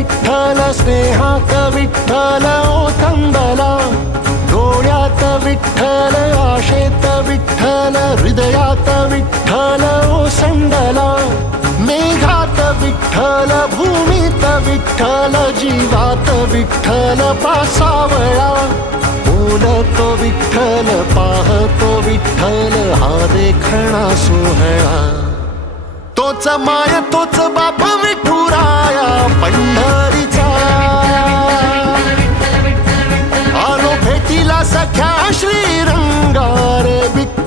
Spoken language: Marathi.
विठ्ठल स्नेहात विठ्ठल ओथंबला, डोळ्यात विठ्ठल आशेत विठ्ठल हृदयात विठ्ठल ओसंडला, मेघात विठ्ठल भूमीत विठ्ठल जीवात विठ्ठल पासावळा, बोलतो विठ्ठल पाहतो विठ्ठल हा देखणा सोहळा, तोच माय तोच बाप विठुराया पंढरीचा, आलो भेटीला सख्या श्रीरंगार विठ्ठल